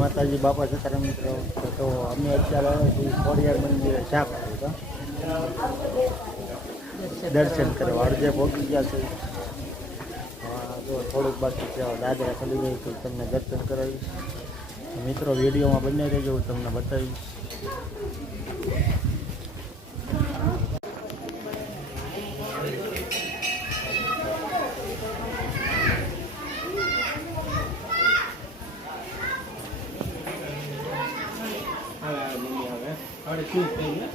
માતાજી, બાપા સીતારામ મિત્રો, તો અમે અત્યારે ખોડિયાર મંદિરે ચા ખાવા દર્શન કરવા, અડધે પહોંચી ગયા છે. થોડુંક બાકી છે દાદરા ખલી ગઈ તો તમને દર્શન કરાવીશ. મિત્રો, વિડીયોમાં બંને રહેજો, હું તમને બતાવીશ. aqui, né?